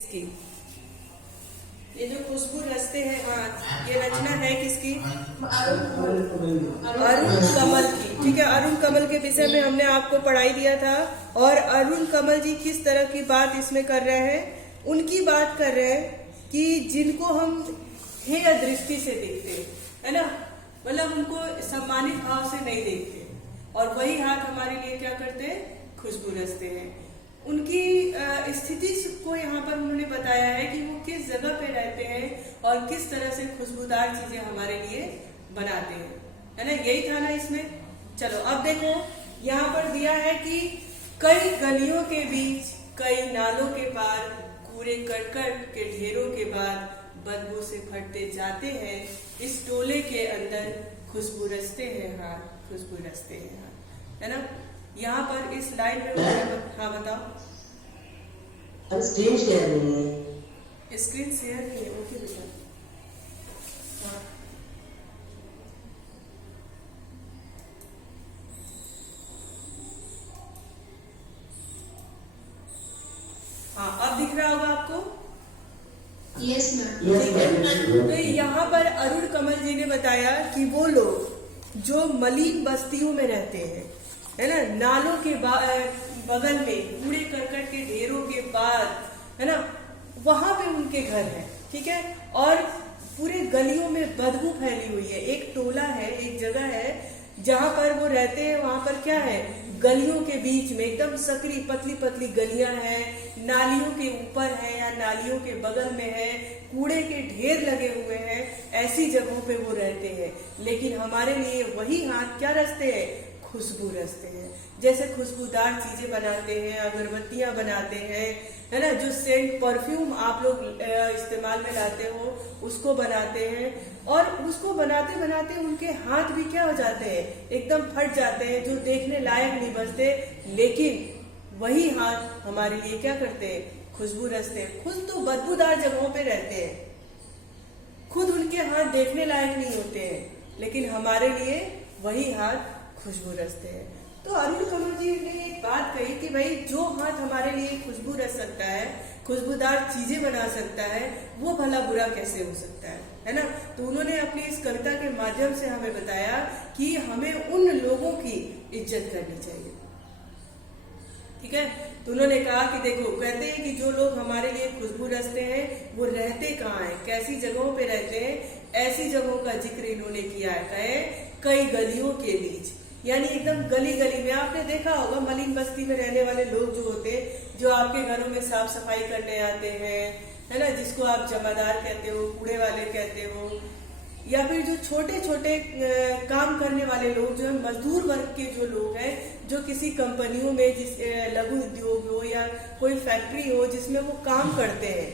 इसकी ये जो खुशबू रचते हैं हाथ, ये रचना है किसकी? अरुण कमल की। ठीक है, अरुण कमल के विषय में हमने आपको पढ़ाई दिया था। और अरुण कमल जी किस तरह की बात इसमें कर रहे हैं? उनकी बात कर रहे हैं कि जिनको हम हेय दृष्टि से देखते हैं, है ना, मतलब उनको सम्मानित भाव से नहीं देखते, और वही हाथ हमारे लिए क्या करते हैं? खुशबू रचते हैं। उनकी स्थिति को यहाँ पर उन्होंने बताया है कि वो किस जगह पे रहते हैं और किस तरह से खुशबूदार चीजें हमारे लिए बनाते हैं, है ना। यही था ना इसमें। चलो अब देखो, यहाँ पर दिया है कि कई गलियों के बीच, कई नालों के पार, कूड़े करकट के ढेरों के बाद बदबू से फटते जाते हैं, इस टोले के अंदर खुशबू रचते हैं हाथ, खुशबू रचते हैं हाथ, है ना। यहाँ पर इस लाइन में हाँ बताओ। अब स्क्रीन शेयर नहीं है। स्क्रीन शेयर नहीं है, ओके बेटा। हाँ, अब दिख रहा होगा आपको? Yes ma'am. तो यहाँ पर अरुण कमल जी ने बताया कि वो लोग जो मलिन बस्तियों में रहते हैं, है ना, नालों के बगल में, कूड़े करकट के ढेरों के बाद, है ना, वहां पे उनके घर है। ठीक है, और पूरे गलियों में बदबू फैली हुई है। एक टोला है, एक जगह है जहां पर वो रहते हैं। वहां पर क्या है? गलियों के बीच में एकदम सकरी पतली पतली गलियां हैं, नालियों के ऊपर है या नालियों के बगल में है, कूड़े के ढेर लगे हुए हैं। ऐसी जगहों पे वो रहते हैं। लेकिन हमारे लिए वही हाथ क्या रचते हैं? खुशबू रचते हैं। जैसे खुशबूदार चीजें बनाते हैं, अगरबत्तियां बनाते हैं, है ना, जो सेंट परफ्यूम आप लोग इस्तेमाल में लाते हो उसको बनाते हैं। और उसको बनाते बनाते उनके हाथ भी क्या हो जाते हैं? एकदम फट जाते हैं, जो देखने लायक नहीं बचते। लेकिन वही हाथ हमारे लिए क्या करते हैं? खुशबू रचते हैं। खुद तो बदबूदार जगहों पे रहते हैं, खुद उनके हाथ देखने लायक नहीं होते हैं, लेकिन हमारे लिए वही हाथ खुशबू रचते हैं। तो अरुण कमल जी ने एक बात कही कि भाई जो हाथ हमारे लिए खुशबू रच सकता है, खुशबूदार चीजें बना सकता है, वो भला बुरा कैसे हो सकता है ना। तो उन्होंने अपनी इस कविता के माध्यम से हमें बताया कि हमें उन लोगों की इज्जत करनी चाहिए। ठीक है, तो उन्होंने कहा कि देखो, कहते हैं कि जो लोग हमारे लिए खुशबू रचते हैं वो रहते कहाँ हैं, कैसी जगहों पे रहते हैं। ऐसी जगहों का जिक्र इन्होंने किया है कई गलियों के बीच, यानी एकदम गली गली में। आपने देखा होगा मलिन बस्ती में रहने वाले लोग जो होते हैं, जो आपके घरों में साफ सफाई करने आते हैं, है ना, जिसको आप जमादार कहते हो, कूड़े वाले कहते हो, या फिर जो छोटे छोटे काम करने वाले लोग जो है, मजदूर वर्ग के जो लोग हैं, जो किसी कंपनियों में, जिस लघु उद्योग हो या कोई फैक्ट्री हो जिसमें वो काम करते हैं,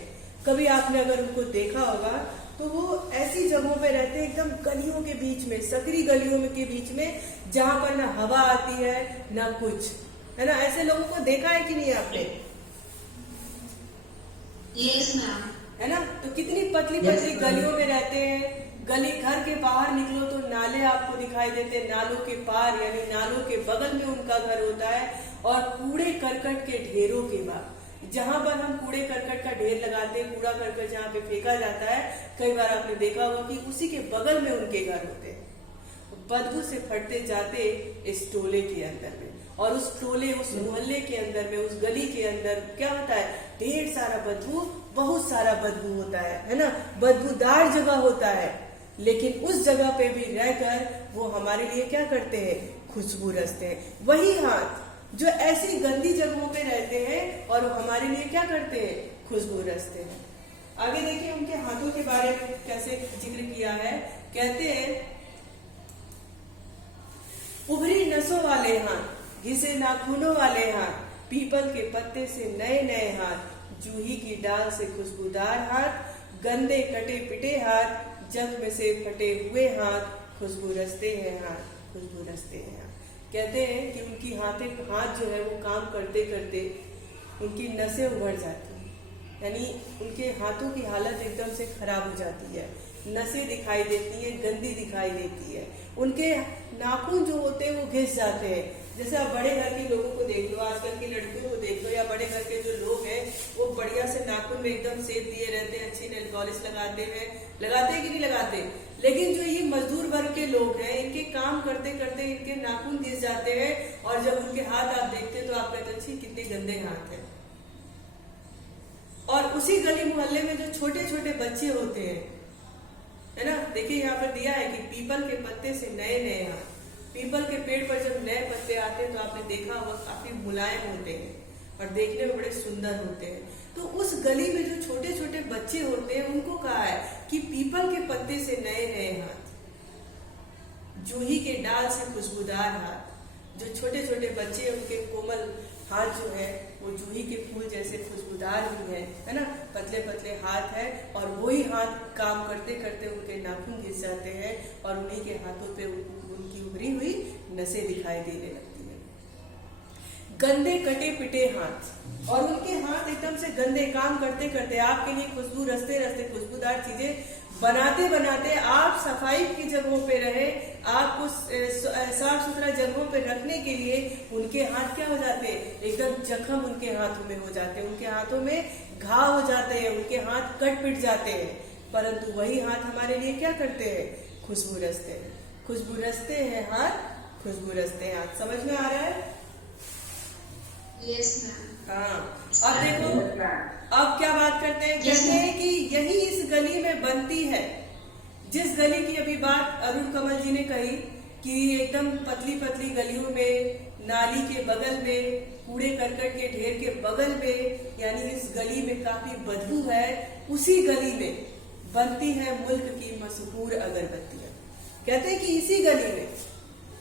कभी आपने अगर उनको देखा होगा तो वो ऐसी जगहों पे रहते हैं, एकदम गलियों के बीच में, सकरी गलियों में के बीच में, जहां पर ना हवा आती है ना कुछ, है ना। ऐसे लोगों को देखा है कि नहीं आपने? Yes ma'am. है ना, तो कितनी पतली पतली गलियों में रहते हैं। गली, घर के बाहर निकलो तो नाले आपको दिखाई देते हैं, नालों के पार यानी नालों के बगल में उनका घर होता है। और कूड़े करकट के ढेरों के बाद, जहां पर हम कूड़े करकट का ढेर लगाते हैं, कूड़ा करकट जहाँ पे फेंका जाता है, कई बार आपने देखा होगा कि उसी के बगल में उनके घर होते हैं। बदबू से फटते जाते इस टोले के अंदर में, और उस टोले, उस मोहल्ले के अंदर में, उस गली के अंदर क्या होता है? ढेर सारा बदबू, बहुत सारा बदबू होता है ना, बदबूदार जगह होता है। लेकिन उस जगह पे भी रहकर वो हमारे लिए क्या करते हैं? खुशबू रचते हैं। वही हाथ जो ऐसी गंदी जगहों पे रहते हैं और हमारे लिए क्या करते हैं? खुशबू रचते हैं। आगे देखिए उनके हाथों के बारे में कैसे जिक्र किया है। कहते हैं, उभरी नसों वाले हाथ, घिसे नाखूनों वाले हाथ, पीपल के पत्ते से नए नए हाथ, जूही की डाल से खुशबूदार हाथ, गंदे कटे पिटे हाथ, जख्म से फटे हुए हाथ, खुशबू रचते हैं हाथ, खुशबू रचते हैं हाथ। कहते हैं कि उनकी हाथ जो है वो काम करते करते उनकी नसें उभर जाती हैं, यानी उनके हाथों की हालत एकदम से खराब हो जाती है, नसें दिखाई देती हैं, गंदी दिखाई देती है। उनके नाखून जो होते हैं वो घिस जाते हैं, जैसे आप बड़े घर के लोगों को देख लो, आजकल की लड़कियों को देख लो, या बड़े घर के जो लोग हैं वो बढ़िया से नाखून में एकदम सेब दिए रहते हैं, अच्छी नेल पॉलिश लगाते हैं कि नहीं लगाते। लेकिन जो ये मजदूर वर्ग के लोग हैं, इनके काम करते करते इनके नाखून घिस जाते हैं, और जब उनके हाथ आप देखते हैं तो आप कहते हैं कितने गंदे हाथ हैं। और उसी गली मोहल्ले में जो छोटे छोटे बच्चे होते हैं, है ना, देखिए यहाँ पर दिया है कि पीपल के पत्ते से नए नए हाथ। पीपल के पेड़ पर जब नए पत्ते आते हैं तो आपने देखा होगा काफी मुलायम होते हैं और देखने में बड़े सुंदर होते हैं। तो उस गली में जो छोटे छोटे बच्चे होते हैं उनको कहा है कि पीपल के पत्ते से नए नए हाथ, जूही के डाल से खुशबूदार हाथ। जो छोटे छोटे बच्चे उनके कोमल हाथ जो है वो जूही के फूल जैसे खुशबूदार भी है ना, पतले पतले हाथ है, और वही हाथ काम करते करते उनके नाखून घिस जाते हैं और उन्हीं के हाथों पे उनकी उभरी हुई नसें दिखाई देने लगती है। गंदे कटे पिटे हाथ, और उनके हाथ एकदम से गंदे, काम करते करते आपके लिए खुशबू रस्ते रस्ते खुशबूदार चीजें बनाते बनाते आप सफाई की जगहों पे रहे, आपको साफ सुथरा जगहों पे रखने के लिए उनके हाथ क्या हो जाते हैं, एकदम जख्म उनके हाथों में हो जाते हैं, उनके हाथों में घाव हो जाते हैं, उनके हाथ कट पिट जाते हैं। परंतु वही हाथ हमारे लिए क्या करते हैं, खुशबू रचते हैं। खुशबू रचते हैं हाथ, खुशबू रचते हैं हाथ। समझ में आ रहा है? Yes ma'am. हाँ, अब देखो अब क्या बात करते हैं, कहते हैं कि यही इस गली में बनती है, जिस गली की अभी बात अरुण कमल जी ने कही कि एकदम पतली पतली गलियों में, नाली के बगल में, कूड़े करकट के ढेर के बगल में, यानी इस गली में काफी बदबू है, उसी गली में बनती है मुल्क की मशहूर अगरबत्तियां। कहते हैं कि इसी गली में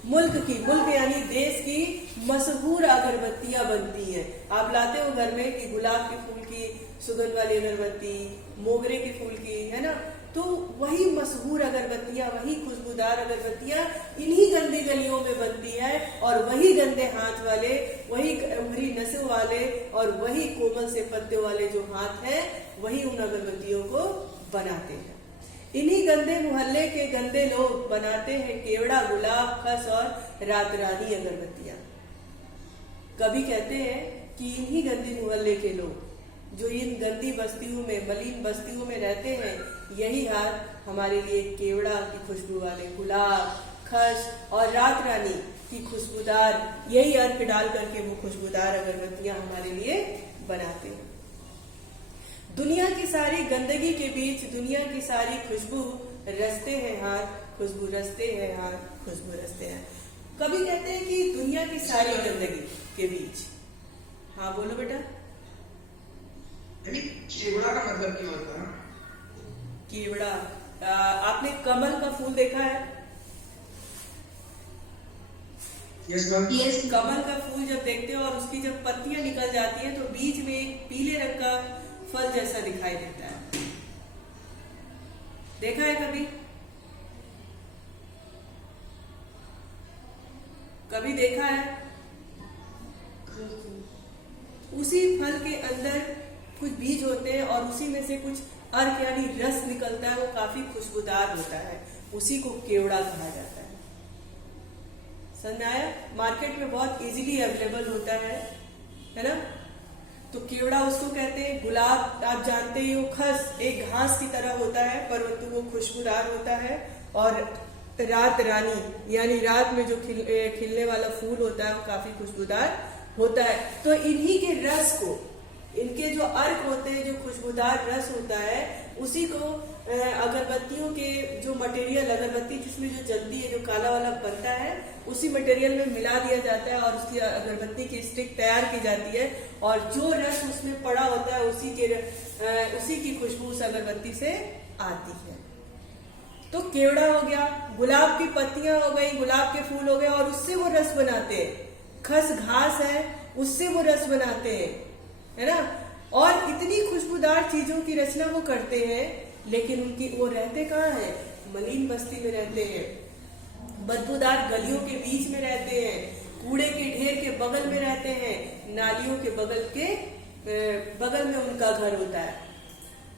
मुल्क यानी देश की मशहूर अगरबत्तियां बनती हैं। आप लाते हो घर में कि गुलाब के फूल की सुगंध वाली अगरबत्ती, मोगरे के फूल की, है ना, तो वही मशहूर अगरबत्तियां, वही खुशबूदार अगरबत्तियां इन्हीं गंदी गलियों में बनती है, और वही गंदे हाथ वाले, वही उभरी नसों वाले और वही कोमल से पत्ते वाले जो हाथ हैं, वही उन अगरबत्तियों को बनाते हैं। इन्हीं गंदे मोहल्ले के गंदे लोग बनाते हैं केवड़ा, गुलाब, खस और रात रानी अगरबत्तियां। कभी कहते हैं कि इन्हीं गंदी मोहल्ले के लोग जो इन गंदी बस्तियों में, मलिन बस्तियों में रहते हैं, यही हाथ हमारे लिए केवड़ा की खुशबू वाले गुलाब, खस और रात रानी की खुशबूदार, यही अर्क डाल करके वो खुशबूदार अगरबत्तियां हमारे लिए बनाते हैं। दुनिया की सारी गंदगी के बीच दुनिया की सारी खुशबू रचते हैं हाथ, खुशबू रचते हैं हाथ, खुशबू रचते हैं। कभी कहते हैं कि दुनिया की सारी गंदगी के बीच, हाँ बोलो बेटा। केवड़ा का मतलब क्या होता है? केवड़ा, आपने कमल का फूल देखा है? Yes ma'am. यस। कमल का फूल जब देखते हो और उसकी जब पत्तियां निकल जाती हैं तो बीच में एक पीले रंग का फल जैसा दिखाई देता है। देखा है कभी? कभी देखा है? उसी फल के अंदर कुछ बीज होते हैं और उसी में से कुछ अर्क यानी रस निकलता है, वो काफी खुशबूदार होता है, उसी को केवड़ा कहा जाता है। समझ में आया? मार्केट में बहुत इजीली अवेलेबल होता है ना। तो केवड़ा उसको कहते हैं। गुलाब आप जानते ही हो, खस एक घास की तरह होता है परंतु वो खुशबूदार होता है। और रात रानी यानी रात में जो खिलने वाला फूल होता है वो काफी खुशबूदार होता है। तो इन्हीं के रस को, इनके जो अर्क होते हैं, जो खुशबूदार रस होता है, उसी को अगरबत्तियों के जो मटेरियल, अगरबत्ती जिसमें जो जलती है, जो काला वाला बनता है, उसी मटेरियल में मिला दिया जाता है और उसकी अगरबत्ती की स्टिक तैयार की जाती है। और जो रस उसमें पड़ा होता है उसी की खुशबू उस अगरबत्ती से आती है। तो केवड़ा हो गया, गुलाब की पत्तियां हो गई, गुलाब के फूल हो गए और उससे वो रस बनाते हैं। खस घास है, उससे वो रस बनाते हैं, है ना। और इतनी खुशबूदार चीजों की रचना वो करते हैं, लेकिन उनकी वो रहते कहाँ है? मलिन बस्ती में रहते हैं, बदबूदार गलियों के बीच में रहते हैं, कूड़े के ढेर के बगल में रहते हैं, नालियों के बगल में उनका घर होता है।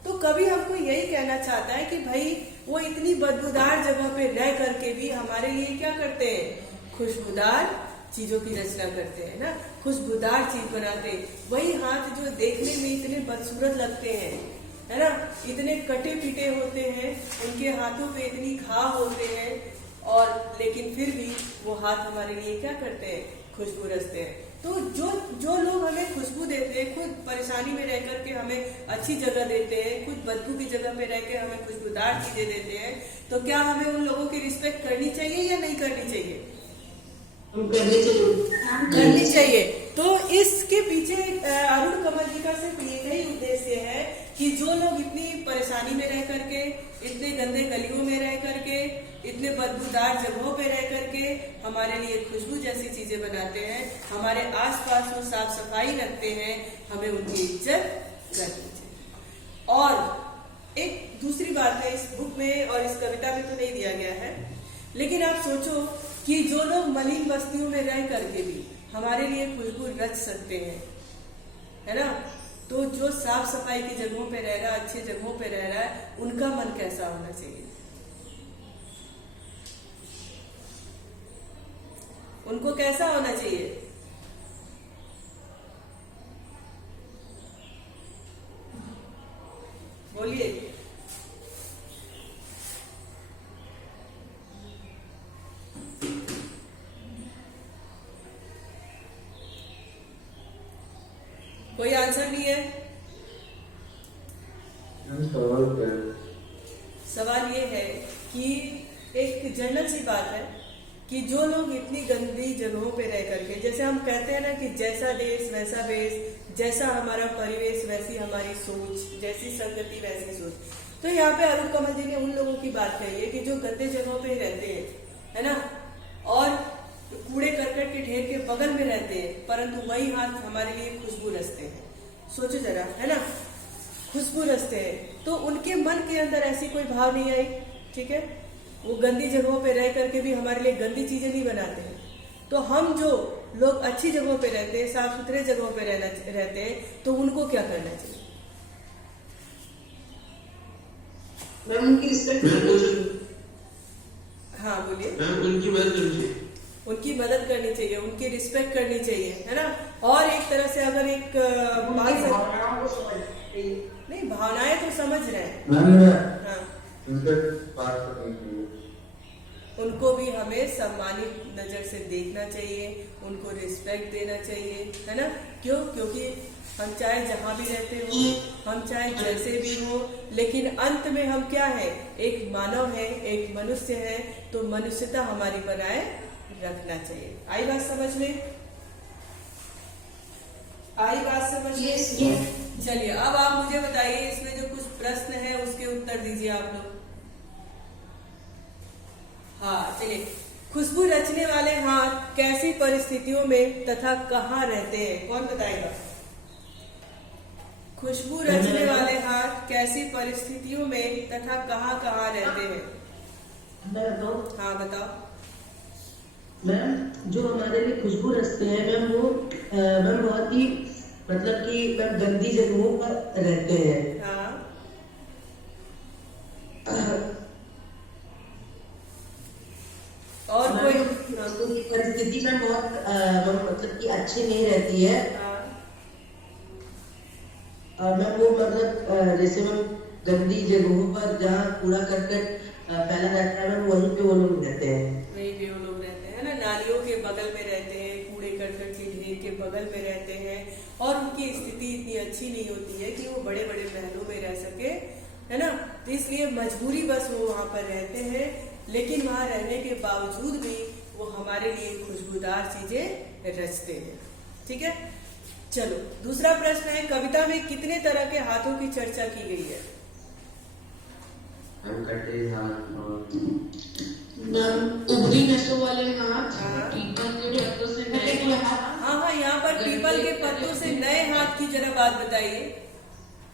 तो कभी हमको यही कहना चाहता है कि भाई वो इतनी बदबूदार जगह पे रह करके भी हमारे लिए क्या करते हैं? खुशबूदार चीजों की रचना करते हैं ना, खुशबूदार चीज बनाते हैं। वही हाथ जो देखने में इतने बदसूरत लगते हैं, है ना, इतने कटे पीटे होते हैं, उनके हाथों पे इतनी घाव होते हैं, और लेकिन फिर भी वो हाथ हमारे लिए क्या करते हैं, खुशबू रचते हैं। तो जो लोग हमें खुशबू देते हैं, खुद परेशानी में रह करके हमें अच्छी जगह देते हैं, खुद बदबू की जगह में रह के हमें खुशबूदार चीजें देते हैं, तो क्या हमें उन लोगों की रिस्पेक्ट करनी चाहिए या नहीं करनी चाहिए? करनी चाहिए। तो इसके पीछे अरुण कमल जी का सिर्फ यही उद्देश्य है कि जो लोग इतनी परेशानी में रह करके, इतने गंदे गलियों में रह करके, इतने बदबूदार जगहों पे रह करके हमारे लिए खुशबू जैसी चीजें बनाते हैं, हमारे आसपास वो साफ सफाई रखते हैं, हमें उनकी इज्जत करनी चाहिए। और एक दूसरी बात है, इस बुक में और इस कविता में तो नहीं दिया गया है, लेकिन आप सोचो कि जो लोग मलिन बस्तियों में रह करके भी हमारे लिए खुशबू रच सकते हैं, है ना, तो जो साफ सफाई की जगहों पे रह रहा है, अच्छी जगहों पे रह रहा है, उनका मन कैसा होना चाहिए? उनको कैसा होना चाहिए? बोलिए। कोई आंसर नहीं है? सवाल ये है कि एक जनरल सी बात है कि जो लोग इतनी गंदी जगहों पे रह करके, जैसे हम कहते हैं ना कि जैसा देश वैसा वेश, जैसा हमारा परिवेश वैसी हमारी सोच, जैसी संगति वैसी सोच। तो यहाँ पे अरुण कमल जी ने उन लोगों की बात कही है कि जो गंदे जगहों पे रहते हैं, है ना, और कूड़े करकट के ढेर के बगल में रहते हैं, परंतु वही हाथ हमारे लिए खुशबू रचते हैं। सोचो जरा, है ना, खुशबू रचते हैं, तो उनके मन के अंदर ऐसी कोई भाव नहीं आई, ठीक है, वो गंदी जगहों पे रह करके भी हमारे लिए गंदी चीजें नहीं बनाते हैं। तो हम जो लोग अच्छी जगहों पे रहते हैं, साफ सुथरे जगहों पे रहते हैं, तो उनको क्या करना चाहिए? मैम उनकी रिस्पेक्ट करनी चाहिए। हाँ बोलिए। उनकी मदद करनी चाहिए। उनकी मदद करनी चाहिए, उनकी रिस्पेक्ट करनी चाहिए, है ना। और एक तरह से अगर एक नहीं, भावनाएं तो समझ रहे हैं, हाँ, उनको भी हमें सम्मानित नजर से देखना चाहिए, उनको रिस्पेक्ट देना चाहिए, है ना। क्यों? क्योंकि हम चाहे जहां भी रहते हो, हम चाहे जैसे भी हो, लेकिन अंत में हम क्या है, एक मानव है, एक मनुष्य है, तो मनुष्यता हमारी बनाए रखना चाहिए। आई बात समझ में? आई बात समझ में? चलिए अब आप मुझे बताइए, इसमें जो कुछ प्रश्न है उसके उत्तर दीजिए आप लोग। हाँ चलिए, खुशबू रचने वाले हाथ कैसी परिस्थितियों में तथा कहाँ रहते हैं? कौन बताएगा? खुशबू रचने वाले हाथ कैसी परिस्थितियों में तथा कहाँ कहाँ रहते हैं? मैं बताऊं? हाँ बताओ। मैम जो हमारे लिए खुशबू रचते हैं मैम, वो मैम बहुत ही मतलब कि मैम गंदी जगहों पर रहते हैं। हाँ और कोई परिस्थिति में बहुत मतलब कि अच्छी नहीं रहती है। मैम वो मतलब जैसे मैम गंदी जगहों पर जहाँ कूड़ा करकट फैला रहता है मैम, वहीं पे वो लोग रहते हैं। वहीं पे वो लोग रहते हैं ना, नालियों के बगल में रहते हैं, कूड़े करकट के ढेर के बगल में रहते हैं, और उनकी स्थिति इतनी अच्छी नहीं होती है कि वो बड़े बड़े महलों में रह सके, है ना। तो इसलिए मजबूरी बस वो वहां पर रहते हैं, लेकिन वहां रहने के बावजूद भी वो हमारे लिए खुशबूदार चीजें रचते हैं। ठीक है, चलो दूसरा प्रश्न है, कविता में कितने तरह के हाथों की चर्चा की गई है? उभरी नसों वाले हाथ, पीपल के पत्तों से नए हाथ। हाँ, यहाँ पर पीपल के पत्तों से नए हाथ की जरा बात बताइए।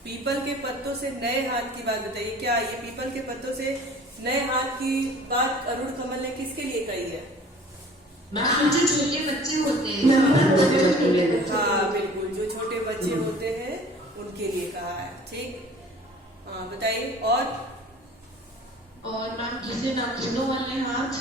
पीपल के पत्तों से नए हाथ की बात बताइए। क्या ये पीपल के पत्तों से नए हाथ की बात अरुण कमल ने किसके लिए कही है? जो छोटे बच्चे होते हैं। हाँ बिल्कुल, जो छोटे बच्चे होते हैं उनके लिए कहा है। ठीक, हाँ बताइए। और मैम जिसे नाखूनों वाले हाथ,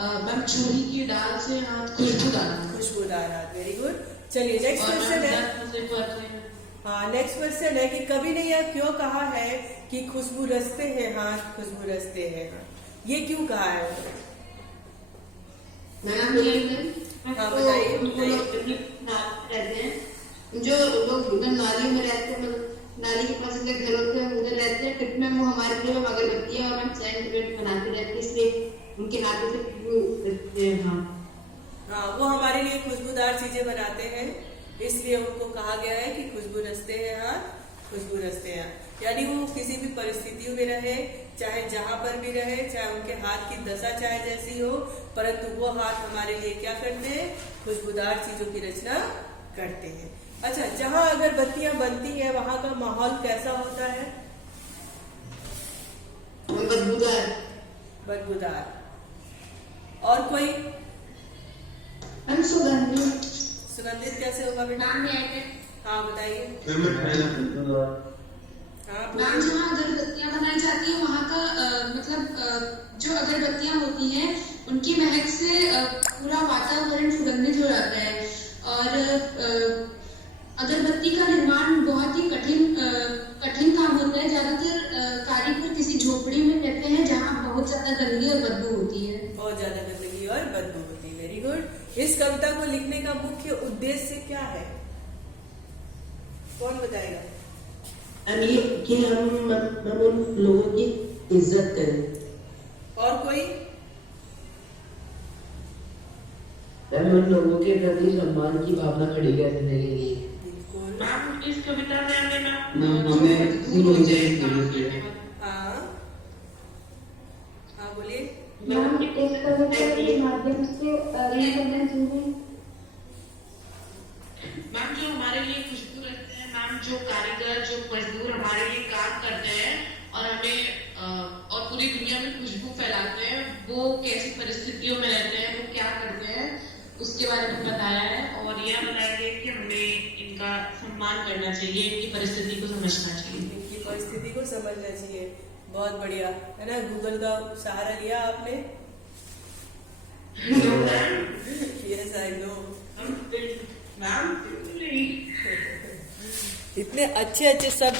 मैम चूड़ी की डाल से हाथ खुशबूदार खुशबूदार हाथ, वेरी गुड। चलिए नेक्स्ट और क्वेश्चन है। दर्द से बचने में हाँ, नेक्स्ट क्वेश्चन है कि कभी ने यह क्यों कहा है कि खुशबू रचते हैं हाथ, खुशबू रचते हैं हाथ, ये क्यों कहा है? मैम ये हाँ, बताइए, उनको लोग रहते हैं, जो लोग उधर नालियों में रहते हैं, मतलब नाली के पास उनके घर होते हैं, उधर रहते हैं, फिर में वो हमारे लिए हम अगरबत्तियां और हम सेंट वेंट बनाते रहते हैं, इसलिए उनके हाथों से खुशबू रखते हैं। हाँ, वो हमारे लिए खुशबूदार चीजें बनाते हैं, इसलिए उनको कहा गया है कि खुशबू रचते हैं हाथ, खुशबू रचते हैं। यानी वो किसी भी परिस्थितियों में रहे, चाहे जहां पर भी रहे, चाहे उनके हाथ की दशा चाहे जैसी हो, परंतु वो हाथ हमारे लिए क्या करते हैं? खुशबूदार चीजों की रचना करते हैं। अच्छा, जहां अगरबत्तियां बनती हैं वहां का माहौल कैसा होता है? बदबूदार। बदबूदार। और कोई सुगंधित। सुगंधित कैसे होगा बेटा? मैम ये है हाँ, बताइए। हाँ, मैम जहाँ अगरबत्तियां बनाई जाती है वहाँ का मतलब जो अगरबत्तियां होती हैं उनकी महक से पूरा वातावरण सुगंधित हो जाता है। और अगरबत्ती का निर्माण बहुत ही कठिन काम होता है। ज्यादातर कारीगर किसी झोपड़ी में रहते हैं जहाँ बहुत ज्यादा गंदगी और बदबू होती है। बहुत ज्यादा गंदगी और बदबू होती है, वेरी गुड। इस कविता को लिखने का मुख्य उद्देश्य क्या है? कौन बताएगा? हम ये कि हम उन लोगों की इज्जत करें। और कोई? हम उन लोगों के प्रति सम्मान की भावना खड़ी करने के लिए। बिल्कुल। मैम इस कविता में हमें हाँ, हाँ, बोलिए। मैम इस कविता के माध्यम से ये करना चाहिए। मैम जो हमारे लिए खुशबू रखते हैं, मैम जो कारीगर जो मजदूर हमारे लिए काम करते हैं और हमें और पूरी दुनिया में खुशबू फैलाते हैं, वो कैसी परिस्थितियों में रहते हैं, वो क्या करते हैं, उसके बारे में बताया है। और यह बताया गया कि हमें इनका सम्मान करना चाहिए, इनकी परिस्थिति को समझना चाहिए। इनकी परिस्थिति को समझना चाहिए। बहुत बढ़िया है ना, गूगल का सहारा लिया आपने? Yes, I know. मैम इतने अच्छे अच्छे शब्द